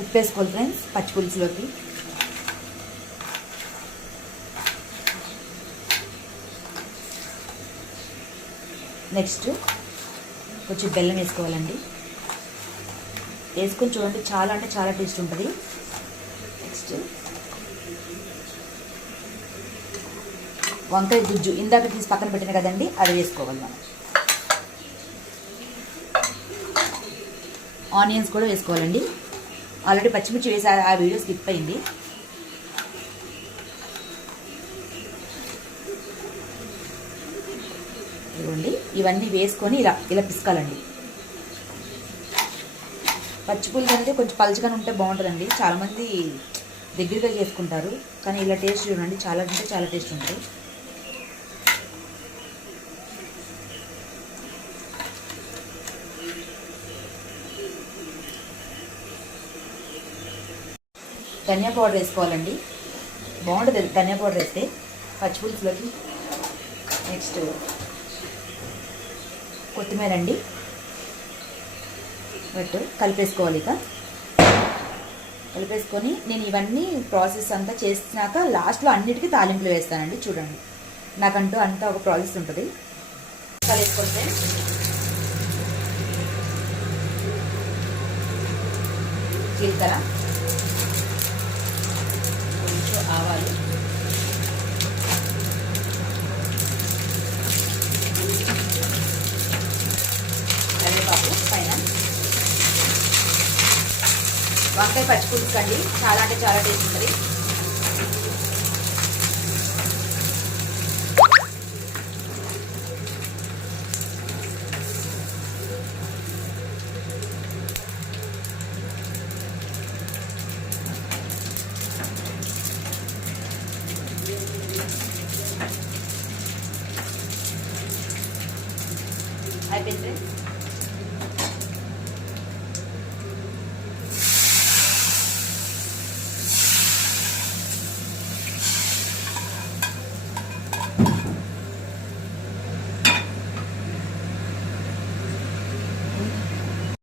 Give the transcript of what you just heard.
ఉప్పు వేసుకోవాలి ఫ్రెండ్స్ పచ్చి పులుసులోకి. నెక్స్ట్ కొంచెం బెల్లం వేసుకోవాలండి. వేసుకొని చూడండి, చాలా అంటే చాలా టేస్ట్ ఉంటుంది. నెక్స్ట్ వంకాయ గుజ్జు ఇందాక తీసి పక్కన పెట్టిన కదండి, అది వేసుకోవాలి మనం. ఆనియన్స్ కూడా వేసుకోవాలండి. ఆల్రెడీ పచ్చిమిర్చి వేసి ఆ వీడియో స్కిప్ అయింది. ఇవ్వండి, ఇవన్నీ వేసుకొని ఇలా ఇలా పిసుకాలండి. పచ్చిపులుసు అనేది కొంచెం పలుచగానే ఉంటే బాగుంటుందండి. చాలామంది దగ్గరగా చేసుకుంటారు, కానీ ఇలా టేస్ట్ చూడండి, చాలా అంటే చాలా టేస్ట్ ఉంటుంది. ధనియా పౌడర్ వేసుకోవాలండి, బాగుంటుంది ధనియా పౌడర్ వేస్తే పచ్చిపులుసులోకి. నెక్స్ట్ కొత్తిమీర అండి, కలిపేసుకోవాలి. ఇక కలిపేసుకొని నేను ఇవన్నీ ప్రాసెస్ అంతా చేసినాక లాస్ట్లో అన్నిటికీ తాలింపులు వేస్తానండి. చూడండి, నాకంటూ అంతా ఒక ప్రాసెస్ ఉంటుంది. కలిపేసుకుంటే జీలకర్ర, కొంచెం ఆవాలు, కరివేపాకు పైన. వంకాయ పచ్చి పులుసు అండి, చాలా అంటే చాలా టేస్ట్ ఉంటుంది. అయిపోయింది.